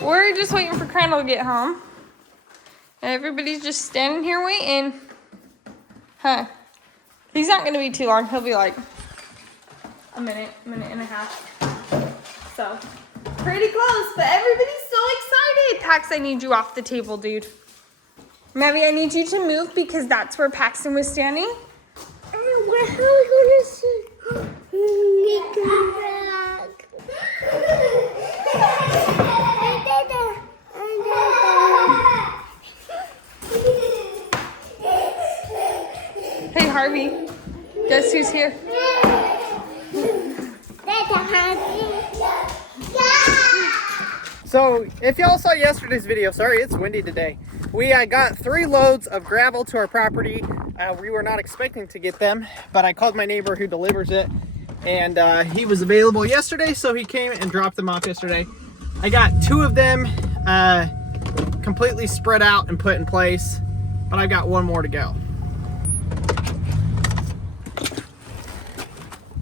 We're just waiting for Crandall to get home. Everybody's just standing here waiting. Huh. He's not gonna be too long. He'll be like a minute and a half. So, pretty close, but everybody's so excited. Pax, I need you off the table, dude. Maddie, I need you to move because that's where Paxton was standing. How are we gonna see? Hey, Harvey. Guess who's here? So, if y'all saw yesterday's video, sorry, it's windy today. We got 3 loads of gravel to our property. We were not expecting to get them, but I called my neighbor who delivers it, and he was available yesterday, so he came and dropped them off yesterday. I got 2 of them completely spread out and put in place, but I've got 1 more to go.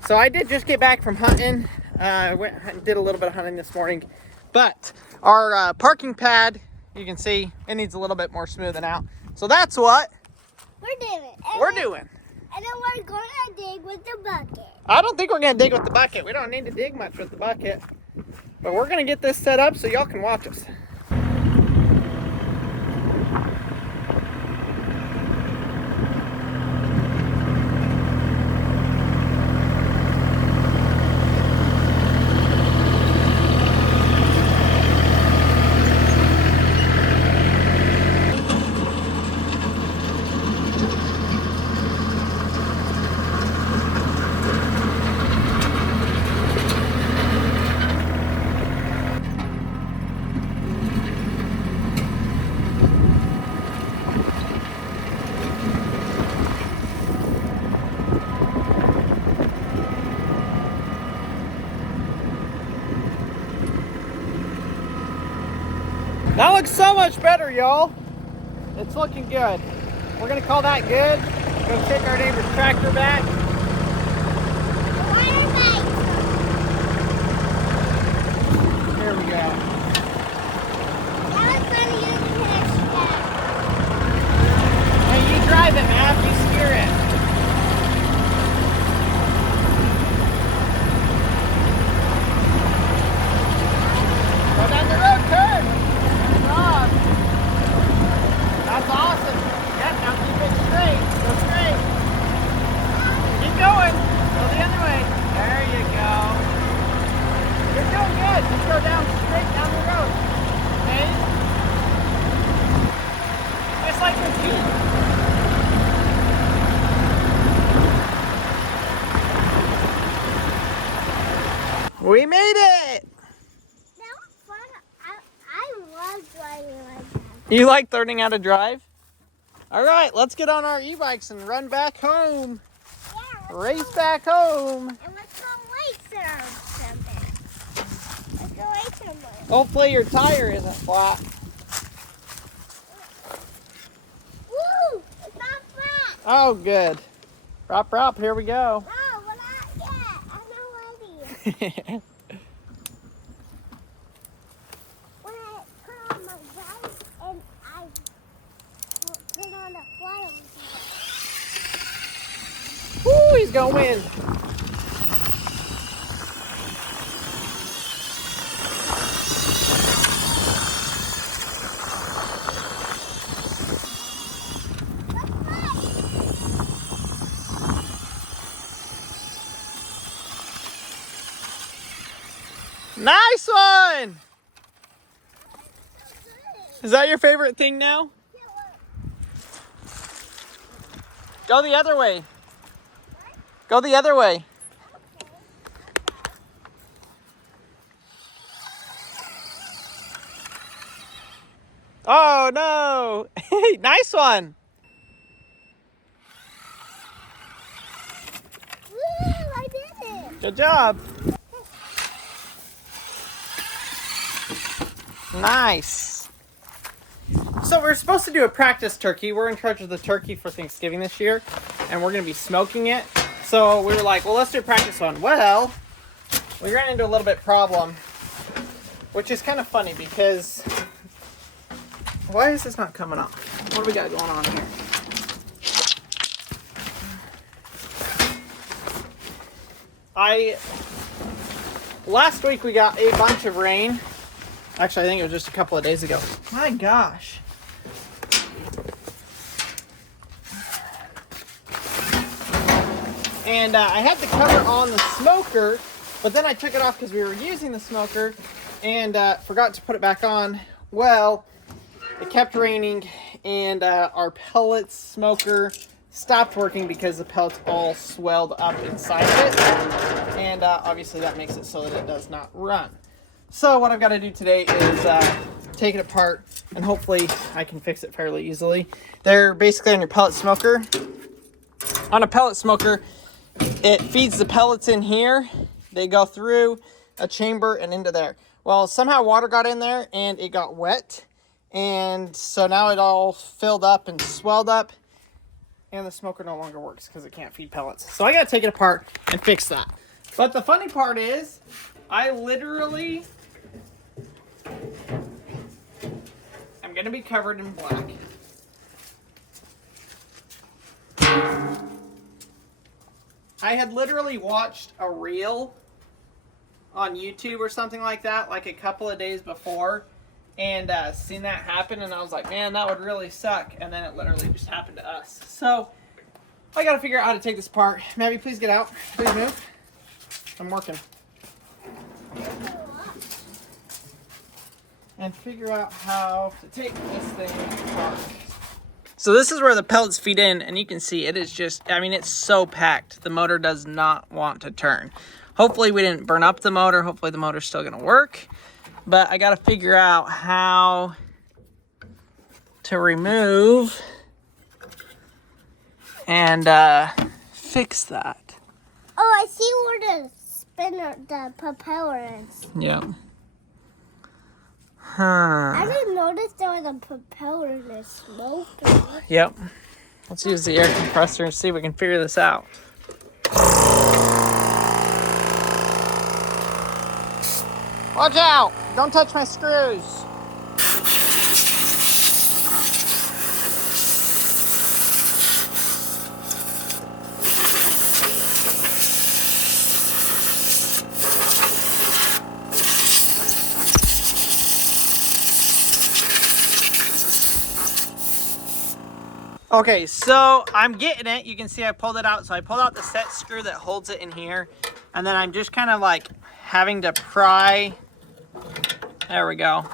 So I did just get back from hunting. I went and did a little bit of hunting this morning, but our parking pad, you can see it needs a little bit more smoothing out. So that's what we're doing. And then we're gonna dig with the bucket. I don't think we're gonna dig with the bucket. We don't need to dig much with the bucket, but we're gonna get this set up so y'all can watch us. That looks so much better, y'all. It's looking good. We're gonna call that good. Go take our neighbor's tractor back. Here we go. Hey, you drive it, Matt. You steer it. Go down the road, turn. That's awesome. Yep, now keep it straight. Go straight. Keep going. Go the other way. There you go. You're doing good. Just go down straight down the road. Okay? Just like your feet. We made it! That was fun. I love driving like that. You like learning how to drive? All right, let's get on our e-bikes and run back home. Yeah, Race back home. And let's go race or something. Let's go race somewhere. Hopefully your tire isn't flat. Woo! It's not flat. Oh, good. Rop, here we go. No, we're not yet. I'm not ready. When I put on my bike and I put on the fly. Woo, he's gonna win. Nice one! Is that your favorite thing now? Go the other way. Go the other way. Oh no! Hey, nice one! Woo! I did it! Good job. Nice. So we're supposed to do a practice turkey. We're in charge of the turkey for Thanksgiving this year, and we're going to be smoking it. So we were like, well, let's do a practice one. Well, we ran into a little bit problem. which is kind of funny because why is this not coming off? What do we got going on here? Last week we got a bunch of rain. Actually, I think it was just a couple of days ago. My gosh. And I had the cover on the smoker, but then I took it off because we were using the smoker and forgot to put it back on. Well, it kept raining and our pellet smoker stopped working because the pellets all swelled up inside of it. And obviously that makes it so that it does not run. So what I've got to do today is take it apart and hopefully I can fix it fairly easily. They're basically on your pellet smoker. On a pellet smoker, it feeds the pellets in here. They go through a chamber and into there. Well, somehow water got in there and it got wet. And so now it all filled up and swelled up. And the smoker no longer works because it can't feed pellets. So I got to take it apart and fix that. But the funny part is, I literally am going to be covered in black. I had literally watched a reel on YouTube or something like that, like a couple of days before, and seen that happen, and I was like, man, that would really suck. And then it literally just happened to us. So I got to figure out how to take this apart. Maddie, please get out. Please move. I'm working. And figure out how to take this thing apart. So this is where the pellets feed in, and you can see it is just, I mean, it's so packed. The motor does not want to turn. Hopefully we didn't burn up the motor. Hopefully the motor's still gonna work. But I gotta figure out how to remove and fix that. Oh, I see where the spinner, the propeller is. Yeah. I didn't notice there was a propeller in the smoker. Yep. Let's use the air compressor and see if we can figure this out. Watch out! Don't touch my screws. Okay, so I'm getting it. You can see I pulled it out. So I pulled out the set screw that holds it in here. And then I'm just kind of like having to pry. There we go.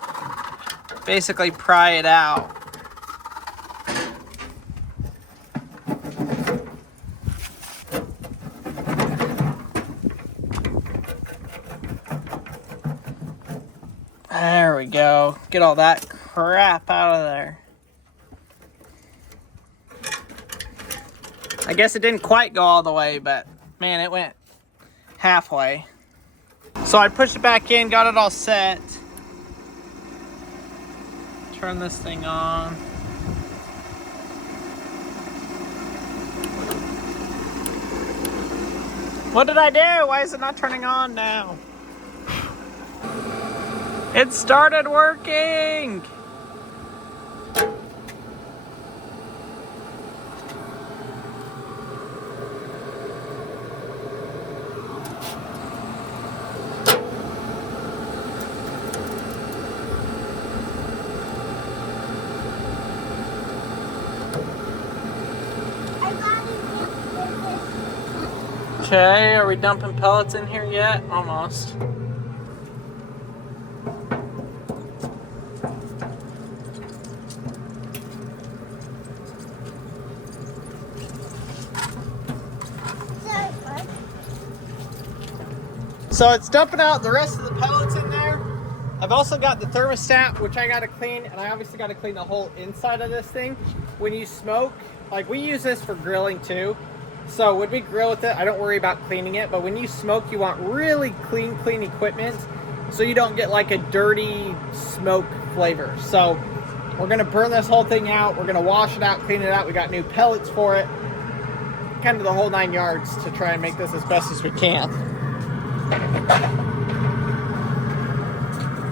Basically pry it out. There we go. Get all that crap out of there. I guess it didn't quite go all the way, but man, it went halfway. So I pushed it back in, got it all set. Turn this thing on. What did I do? Why is it not turning on now? It started working! Okay, are we dumping pellets in here yet? Almost. So it's dumping out the rest of the pellets in there. I've also got the thermostat, which I got to clean, and I obviously got to clean the whole inside of this thing. When you smoke, like we use this for grilling too. So when we grill with it, I don't worry about cleaning it, but when you smoke, you want really clean equipment so you don't get like a dirty smoke flavor. So we're gonna burn this whole thing out. We're gonna wash it out, clean it out. We got new pellets for it. Kind of the whole 9 yards to try and make this as best as we can.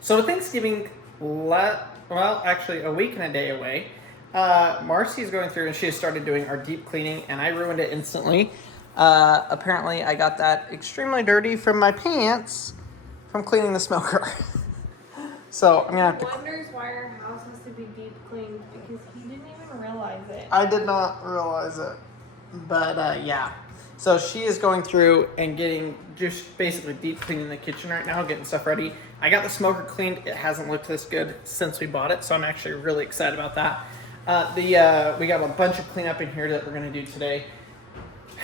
So with Thanksgiving, well, actually a week and a day away, Marcy's going through and she has started doing our deep cleaning, and I ruined it instantly. Apparently I got that extremely dirty from my pants from cleaning the smoker. So I'm gonna have to. He wonders why our house has to be deep cleaned because he didn't even realize it. I did not realize it, but yeah. So she is going through and getting just basically deep cleaning the kitchen right now, getting stuff ready. I got the smoker cleaned. It hasn't looked this good since we bought it, so I'm actually really excited about that. We got a bunch of cleanup in here that we're gonna do today,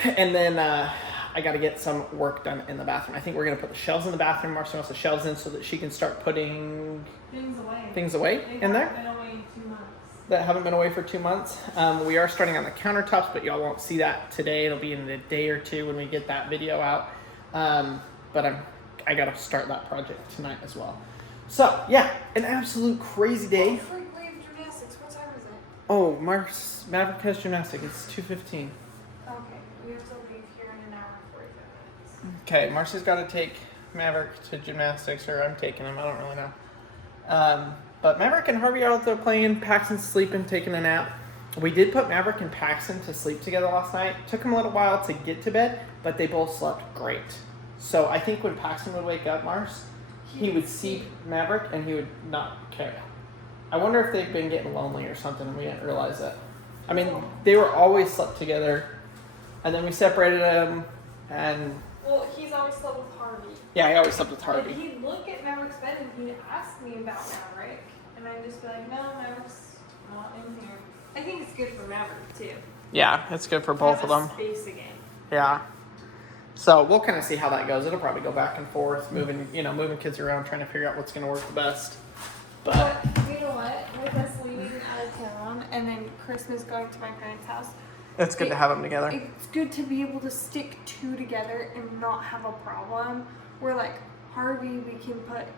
and then I got to get some work done in the bathroom. I think we're gonna put the shelves in the bathroom. Marcy wants the shelves in so that she can start putting things away in there. Been away 2 months. That haven't been away for 2 months. We are starting on the countertops, but y'all won't see that today. It'll be in a day or two when we get that video out. But I gotta start that project tonight as well. So yeah, an absolute crazy day. Oh, freak, we have gymnastics. What time is it? Oh, Maverick has gymnastics. It's 2:15. Okay, we have to leave here in an hour and 45 minutes. Okay, Marcy's got to take Maverick to gymnastics, or I'm taking him. I don't really know. But Maverick and Harvey are out there playing. Paxton's sleeping, taking a nap. We did put Maverick and Paxton to sleep together last night. Took them a little while to get to bed, but they both slept great. So I think when Paxton would wake up, Mars, he would see Maverick and he would not care. I wonder if they've been getting lonely or something and we didn't realize it. I mean, they were always slept together, and then we separated them, and... Well, he's always slept with Harvey. Yeah, he always slept with Harvey. And he'd look at Maverick's bed and he'd ask me about Maverick, and I'd just be like, no, Maverick's not in here. I think it's good for Maverick, too. Yeah, it's good for both of them. Space again. Yeah. So we'll kind of see how that goes. It'll probably go back and forth, moving kids around, trying to figure out what's going to work the best. But you know what? With us leaving out of town and then Christmas going to my parents' house, it's good to have them together. It's good to be able to stick two together and not have a problem. Where like Harvey, we can put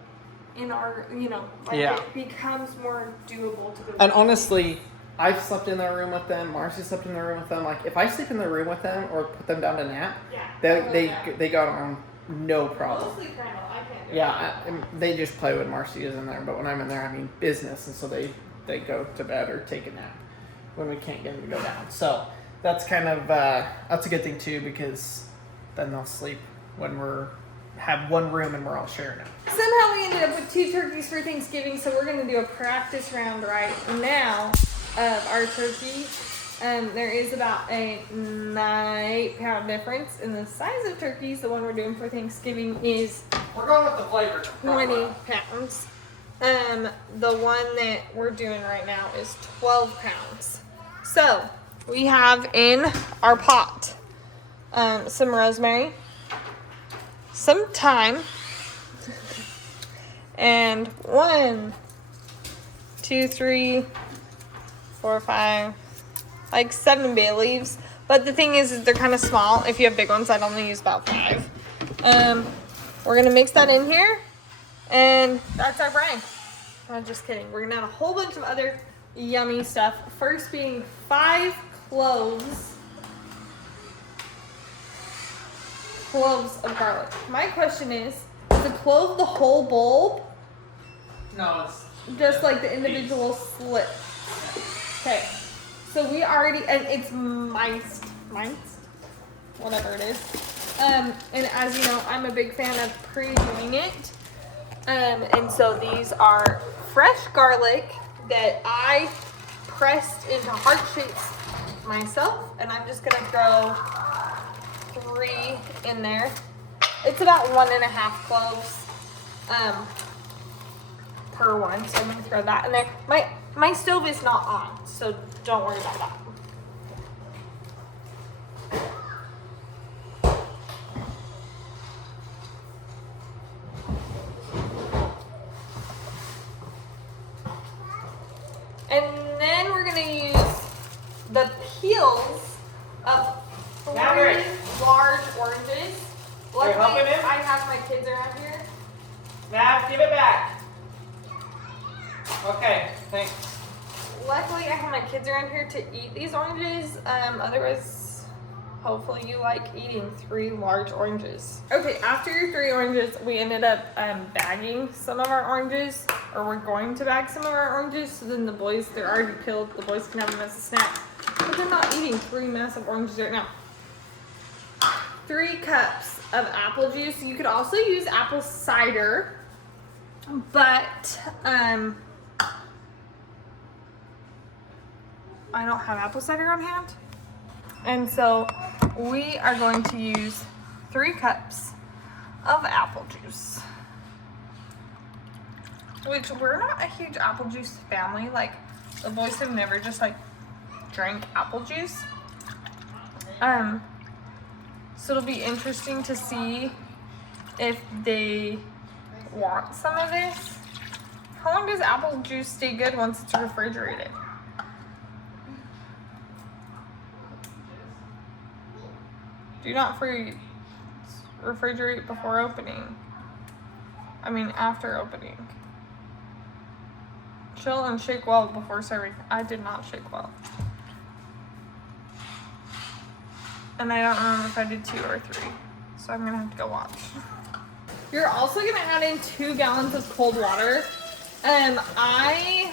in our, it becomes more doable to the. And honestly, I've slept in their room with them. Marcy slept in their room with them. Like if I sleep in the room with them or put them down to nap, they got on no problem. Mostly Crandall, I can't. Yeah, they just play when Marcy is in there. But when I'm in there, I mean business, and so they go to bed or take a nap when we can't get them to go down. So that's kind of that's a good thing too, because then they'll sleep when have one room and we're all sharing it. Somehow we ended up with 2 turkeys for Thanksgiving, so we're gonna do a practice round right now of our turkey. There is about a 9-pound difference in the size of turkeys. The one we're doing for Thanksgiving is We're going with the flavor. 20 pounds. The one that we're doing right now is 12 pounds. So we have in our pot some rosemary, some thyme, and 1, 2, 3, 4, 5, like 7 bay leaves. But the thing is they're kind of small. If you have big ones, I'd only use about 5. We're gonna mix that in here, and that's our brine. I'm just kidding. We're gonna add a whole bunch of other yummy stuff. First being 5 cloves of garlic. My question is a clove the whole bulb? No, it's just like the individual slips. Okay. So we already, and it's minced, whatever it is. And as you know, I'm a big fan of pre-doing it. And so these are fresh garlic that I pressed into heart shapes myself, and I'm just gonna throw 3 in there. It's about 1.5 cloves per one, so I'm gonna throw that in there. My stove is not on, so don't worry about that. And then we're gonna use the peels of 3 large oranges. Luckily, I have my kids around here. Mav, give it back. Okay, thanks. Luckily, I have my kids around here to eat these oranges. Otherwise, Hopefully you like eating 3 large oranges. Okay, after your 3 oranges, we ended up bagging some of our oranges, or we're going to bag some of our oranges, so then the boys, they're already peeled, the boys can have them as a snack. But they're not eating 3 massive oranges right now. 3 cups of apple juice. You could also use apple cider, but I don't have apple cider on hand. And so we are going to use 3 cups of apple juice, which we're not a huge apple juice family. Like, the boys have never just like drank apple juice. So it'll be interesting to see if they want some of this. How long does apple juice stay good once it's refrigerated? Do not refrigerate before opening. I mean, after opening. Chill and shake well before serving. I did not shake well. And I don't remember if I did 2 or 3. So I'm gonna have to go watch. You're also gonna add in 2 gallons of cold water. I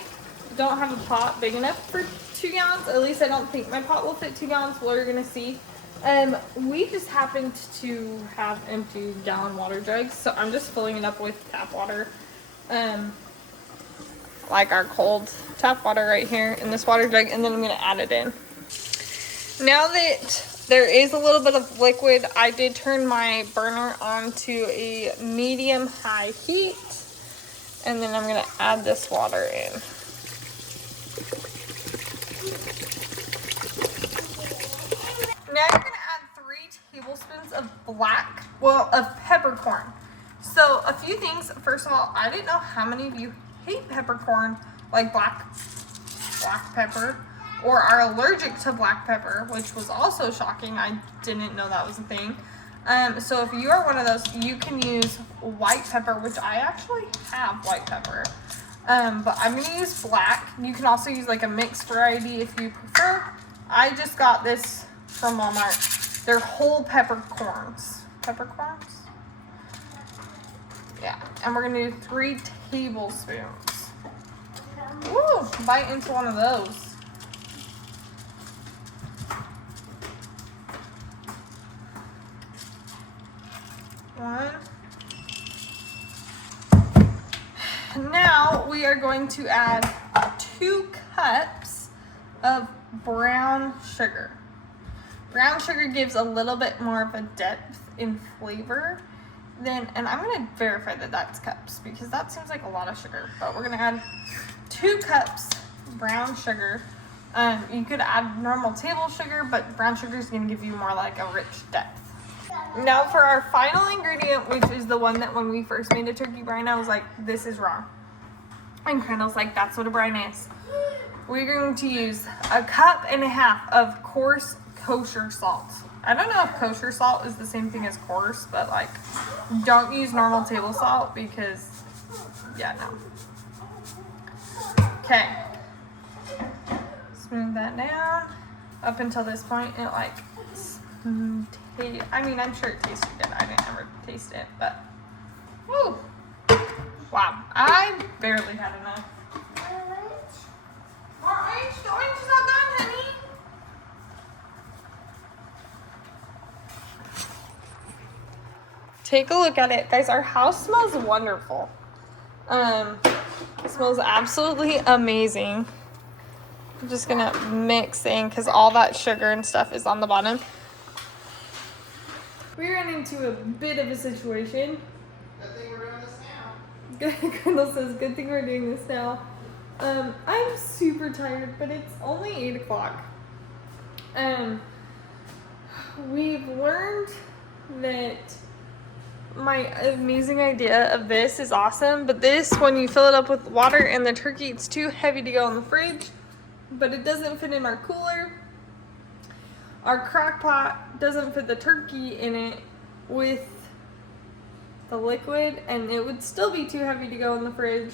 don't have a pot big enough for 2 gallons. At least I don't think my pot will fit 2 gallons. Well, you're gonna see. We just happened to have empty gallon water jugs, so I'm just filling it up with tap water. Like our cold tap water right here in this water jug, and then I'm gonna add it in. Now that there is a little bit of liquid, I did turn my burner on to a medium-high heat, and then I'm gonna add this water in. Now you're gonna add 3 tablespoons of of peppercorn. So a few things. First of all, I didn't know how many of you hate peppercorn, like black pepper, or are allergic to black pepper, which was also shocking. I didn't know that was a thing. So if you are one of those, you can use white pepper, which I actually have white pepper. But I'm gonna use black. You can also use like a mixed variety if you prefer. I just got this from Walmart. They're whole peppercorns. Peppercorns? Yeah. And we're gonna do 3 tablespoons. Ooh, bite into one of those. One. Now we are going to add 2 cups of brown sugar. Brown sugar gives a little bit more of a depth in flavor than, and I'm gonna verify that that's cups because that seems like a lot of sugar, but we're gonna add 2 cups brown sugar. You could add normal table sugar, but brown sugar is gonna give you more like a rich depth. Now for our final ingredient, which is the one that when we first made a turkey brine, I was like, this is wrong. And Crandall's like, that's what a brine is. We're going to use 1.5 cups of coarse kosher salt. I don't know if kosher salt is the same thing as coarse, but like, don't use normal table salt because, yeah, no. Okay. Smooth that down. Up until this point, it like, I mean, I'm sure it tasted good. I didn't ever taste it, but, woo. Wow, I barely had enough. Orange? The orange is not done, honey. Take a look at it. Guys, our house smells wonderful. It smells absolutely amazing. I'm just gonna mix in because all that sugar and stuff is on the bottom. We ran into a bit of a situation. Good thing we're doing this now. Kendall says, good thing we're doing this now. I'm super tired, but it's only 8 o'clock. We've learned that my amazing idea of this is awesome, but this, when you fill it up with water and the turkey, it's too heavy to go in the fridge, but it doesn't fit in our cooler. Our crock pot doesn't fit the turkey in it with the liquid, and it would still be too heavy to go in the fridge.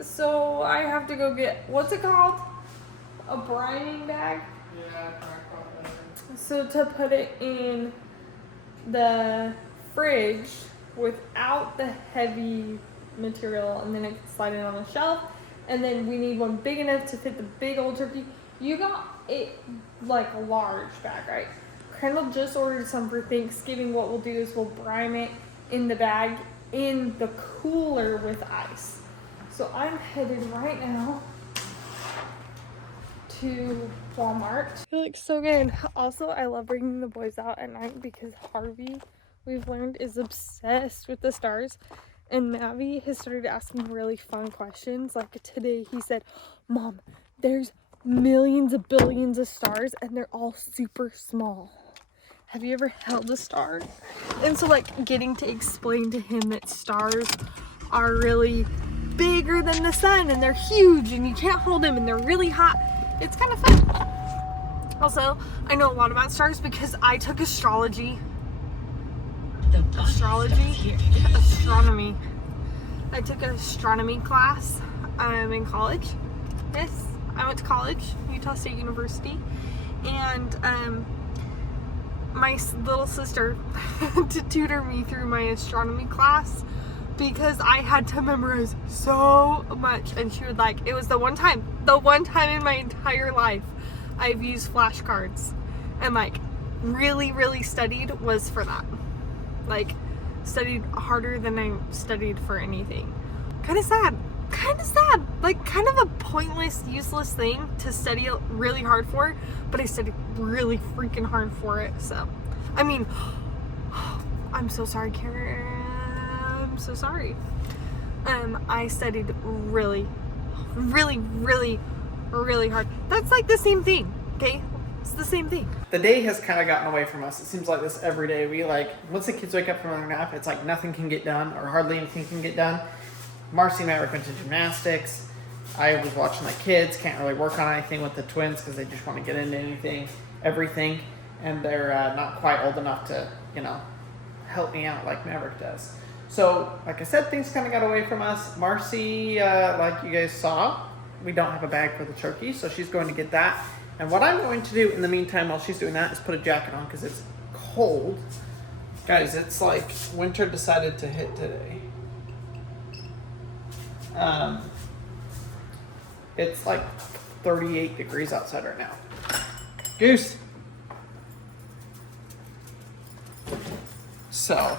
So I have to go get, what's it called? A brining bag? Yeah, crock pot. so to put it in the fridge without the heavy material, and then it can slide it on the shelf. And then we need one big enough to fit the big old turkey. You got it like a large bag, right? Crandall just ordered some for Thanksgiving. What we'll do is we'll brine it in the bag in the cooler with ice. So I'm headed right now to Walmart. It looks so good. Also, I love bringing the boys out at night because Harvey, we've learned, is obsessed with the stars. And Mavi has started asking really fun questions. Like today he said, Mom, there's millions of billions of stars and they're all super small. Have you ever held a star? And so like getting to explain to him that stars are really bigger than the sun and they're huge and you can't hold them and they're really hot. It's kind of fun. Also, I know a lot about stars because I took astronomy. I took an astronomy class in college. Yes, I went to college, Utah State University, and my little sister to tutor me through my astronomy class because I had to memorize so much, and she would like, it was the one time in my entire life I've used flashcards and like really studied was for that. Like studied harder than I studied for anything. Kind of sad. Like kind of a pointless, useless thing to study really hard for, but I studied really freaking hard for it. So, I mean, I'm so sorry, Karen. I'm so sorry. I studied really hard. That's like the same thing, okay? It's the same thing. The day has kind of gotten away from us. It seems like this every day. We like, once the kids wake up from their nap, it's like nothing can get done or hardly anything can get done. Marcy and I went to gymnastics. I was watching my kids. Can't really work on anything with the twins because they just want to get into everything. And they're not quite old enough to, help me out like Maverick does. So, like I said, things kind of got away from us. Marcy, like you guys saw, we don't have a bag for the turkey, so she's going to get that. And what I'm going to do in the meantime while she's doing that is put a jacket on because it's cold. Guys, it's like winter decided to hit today. It's like 38 degrees outside right now. Goose! So,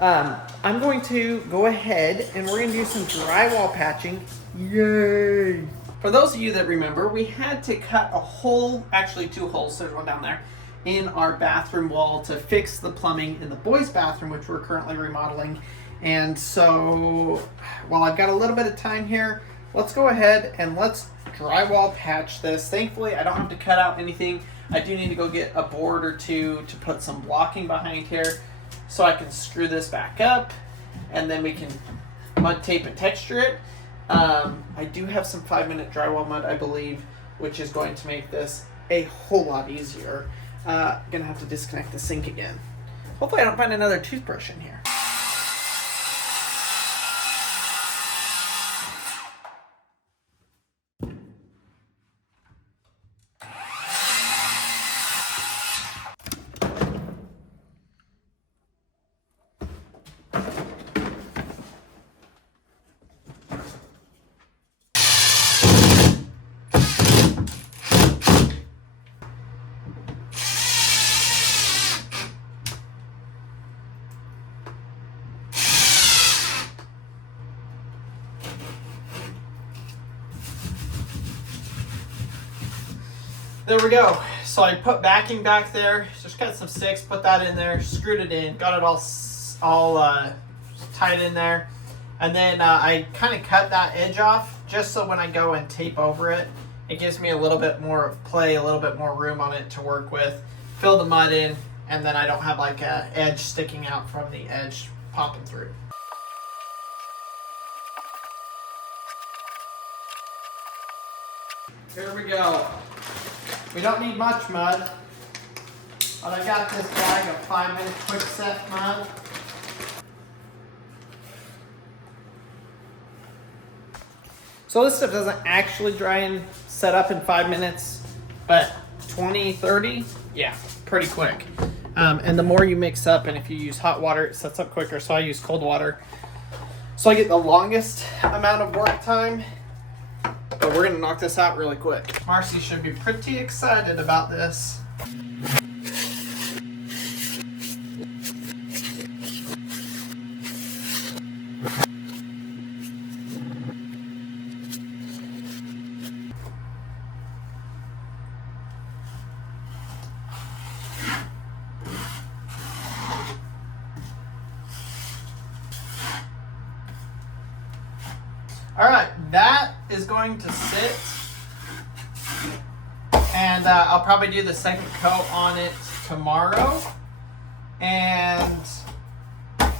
I'm going to go ahead and we're going to do some drywall patching. Yay! For those of you that remember, we had to cut a hole, actually 2 holes, there's one down there, in our bathroom wall to fix the plumbing in the boys' bathroom, which we're currently remodeling. And so, while I've got a little bit of time here, let's go ahead and let's drywall patch this. Thankfully, I don't have to cut out anything. I do need to go get a board or two to put some blocking behind here so I can screw this back up and then we can mud tape and texture it. I do have some 5-minute drywall mud, I believe, which is going to make this a whole lot easier. Gonna have to disconnect the sink again. Hopefully I don't find another toothbrush in here. There we go. So I put backing back there, just got some sticks, put that in there, screwed it in, got it all tied in there. And then I kind of cut that edge off just so when I go and tape over it, it gives me a little bit more of play, a little bit more room on it to work with. Fill the mud in, and then I don't have like a edge sticking out from the edge popping through. Here we go. We don't need much mud, but I got this bag of 5-minute quick set mud. So this stuff doesn't actually dry and set up in 5 minutes, but 20, 30, Yeah, pretty quick. And the more you mix up, and if you use hot water, it sets up quicker. So I use cold water. So I get the longest amount of work time. But we're gonna knock this out really quick. Marcy should be pretty excited about this. All right, that is going to sit, and I'll probably do the second coat on it tomorrow, and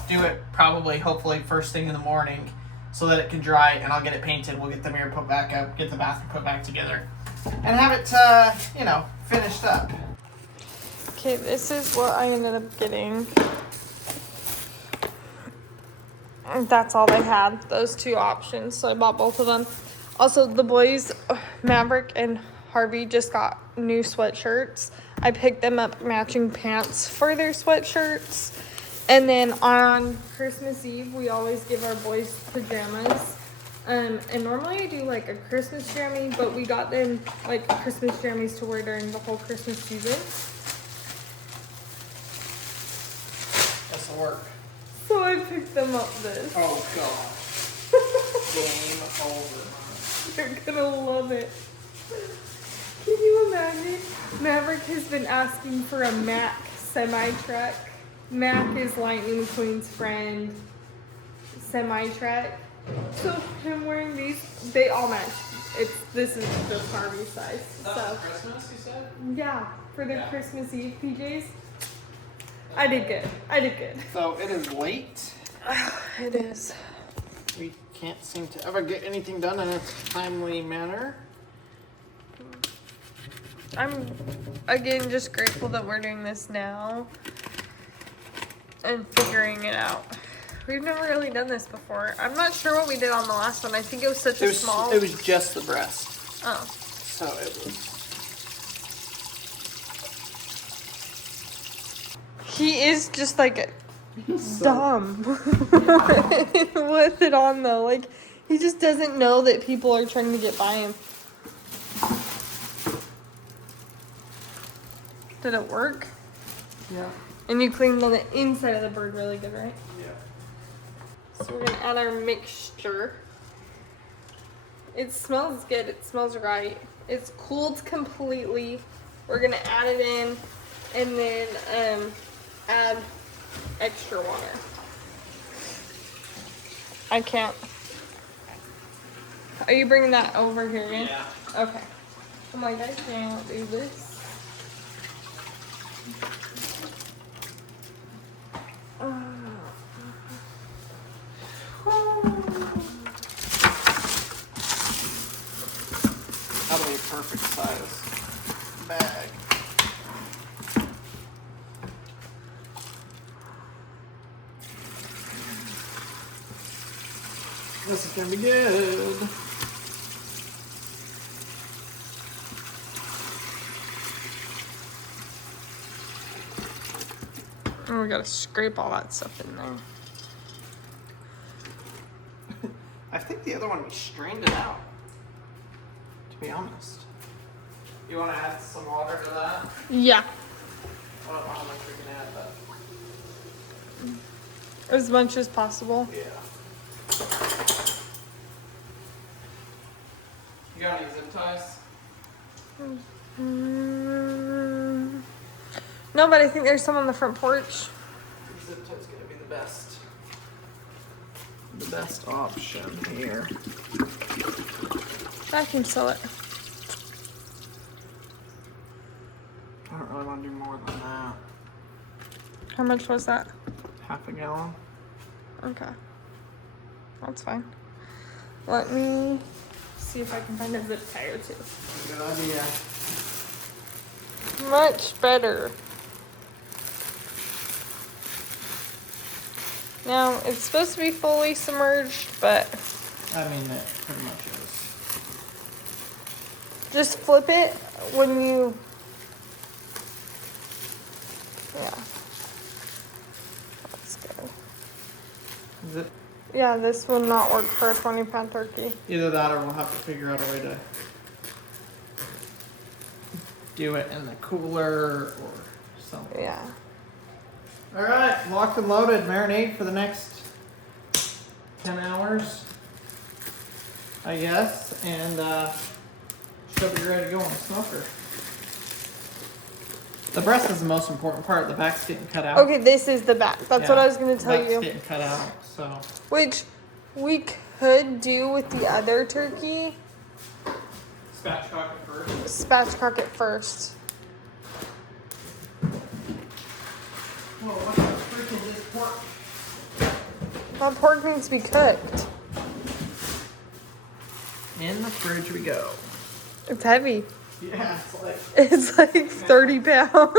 do it probably, hopefully, first thing in the morning, so that it can dry, and I'll get it painted. We'll get the mirror put back up, get the bathroom put back together, and have it, you know, finished up. Okay, this is what I ended up getting. That's all they had, those two options, so I bought both of them. Also, the boys, Maverick and Harvey, just got new sweatshirts. I picked them up matching pants for their sweatshirts. And then on Christmas Eve, we always give our boys pajamas. And normally I do like a Christmas jammy, but we got them like Christmas jammies to wear during the whole Christmas season. This'll work. So I picked them up this. Oh, God. Game over. They're gonna love it. Can you imagine? Maverick has been asking for a Mac semi-truck. Mac is Lightning McQueen's friend. Semi-truck. So him wearing these, they all match. This is the Harvey size. That So was Christmas, you said? yeah, for their Yeah. Christmas Eve PJs. I did good. I did good. So it is late. It is. We can't seem to ever get anything done in a timely manner. I'm, again, just grateful that we're doing this now and figuring it out. We've never really done this before. I'm not sure what we did on the last one. I think it was such a small... It was just the breast. Oh. So it was... He is just like dumb with it on though. Like he just doesn't know that people are trying to get by him. Did it work? Yeah. And you cleaned on the inside of the bird really good, right? Yeah. So we're gonna add our mixture. It smells good. It smells right. It's cooled completely. We're gonna add it in and then add extra water. I can't. Are you bringing that over here again? Yeah. Okay. I'm like, I can't do this. That'll be a perfect size bag. This is gonna be good. Oh, we gotta scrape all that stuff in there. I think the other one we strained it out, to be honest. You want to add some water to that? Yeah. I don't know how much we can add, but As much as possible. yeah. You got any zip ties? No, but I think there's some on the front porch. Zip tie's gonna be the best option here. I can sew it. I don't really want to do more than that. How much was that? Half a gallon. Okay. That's fine. Let me see if I can find a zip tie or two. Good idea. Much better. Now, it's supposed to be fully submerged, but I mean, it pretty much is. just flip it when you Yeah. That's good. Is it? Yeah, this will not work for a 20-pound turkey. Either that or we'll have to figure out a way to do it in the cooler or something. Yeah. All right, locked and loaded. Marinate for the next 10 hours, I guess, and she'll be ready to go on the smoker. The breast is the most important part. The back's getting cut out. Okay, this is the back. That's what I was going to tell back's you. getting cut out, so. Which we could do with the other turkey. Spatchcock it first. Spatchcock it first. Whoa, what the freak is this pork? That pork needs to be cooked. In the fridge we go. It's heavy. Yeah, It's like 30 pounds.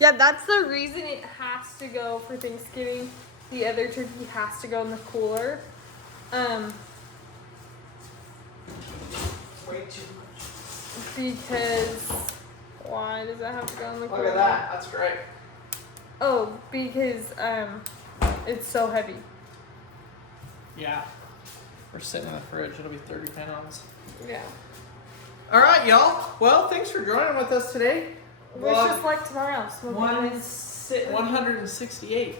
Yeah, that's the reason it has to go for Thanksgiving. The other turkey has to go in the cooler. way too much. Because why does that have to go in the cooler? Look at that, that's great. Oh, because it's so heavy. Yeah. We're sitting in the fridge, it'll be 30 pounds. Yeah. All right, y'all. Well, thanks for joining with us today. It's just like tomorrow. 168.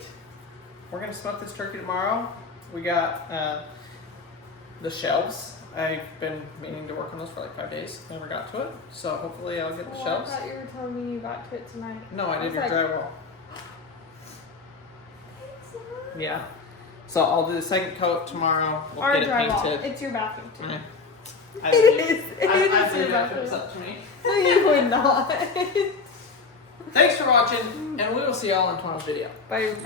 We're gonna smoke this turkey tomorrow. We got the shelves. I've been meaning to work on those for like 5 days. Never got to it. So hopefully I'll get the shelves. I thought you were telling me you got to it tonight. No, I did your drywall. Yeah. So I'll do the second coat tomorrow. We'll Our get it drywall. painted. It's your bathroom too. Yeah. It is. It I is believe your that if it was bathroom. up to me. No, you would not. Thanks for watching, and we will see y'all in tomorrow's video. Bye, everybody.